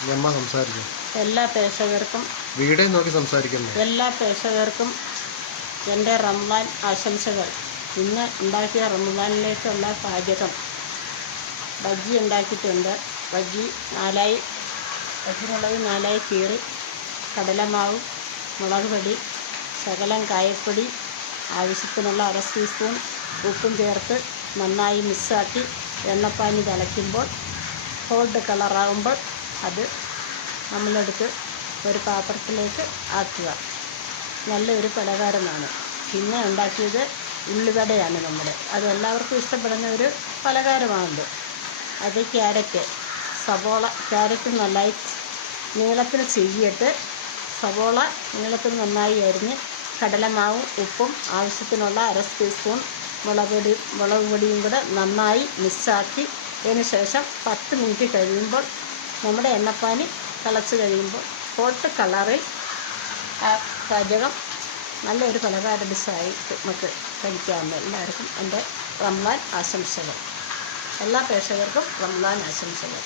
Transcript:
എല്ലാ പ്രേക്ഷകർക്കും എൻ്റെ റമദാൻ ആശംസകൾ. ഇന്ന് ഉണ്ടാക്കിയ റമദാനിലേക്കുള്ള പാചകം ബജ്ജി ഉണ്ടാക്കിയിട്ടുണ്ട്. ബജ്ജിമുളക് നാലായി കീറി കടലമാവും മുളക് പൊടി ശകലം കായപ്പൊടി ആവശ്യത്തിനുള്ള 1/2 ടീസ്പൂൺ ഉപ്പും ചേർത്ത് നന്നായി മിക്സാക്കി എണ്ണപ്പാനി തിളയ്ക്കുമ്പോൾ ഗോൾഡ് കളറാകുമ്പോൾ അത് നമ്മളെടുത്ത് ഒരു പാത്രത്തിലേക്ക് ആക്കുക. നല്ലൊരു പലഹാരമാണ്. പിന്നെ ഉണ്ടാക്കിയത് ഉള്ളിവടയാണ് നമ്മുടെ. അത് എല്ലാവർക്കും ഇഷ്ടപ്പെടുന്ന ഒരു പലഹാരമാണല്ലോ. അത് ക്യാരറ്റ് നന്നായി നീളത്തിൽ ചീകിയിട്ട് സവോള നീളത്തിൽ നന്നായി അരിഞ്ഞ് കടലമാവും ഉപ്പും ആവശ്യത്തിനുള്ള 1/2 ടീസ്പൂൺ മുളക് പൊടിയും കൂടെ നന്നായി മിക്സാക്കി അതിന് ശേഷം 10 മിനിറ്റ് കഴിയുമ്പോൾ നമ്മുടെ എണ്ണപ്പാനി തിളച്ച് കഴിയുമ്പോൾ ഹോട്ട് കളറിൽ ആ പാചകം നല്ലൊരു പലഹാര ഡിഷായിട്ട് നമുക്ക് കഴിക്കാവുന്ന. എല്ലാവർക്കും എൻ്റെ റമദാൻ ആശംസകൾ. എല്ലാ പ്രേക്ഷകർക്കും റമദാൻ ആശംസകൾ.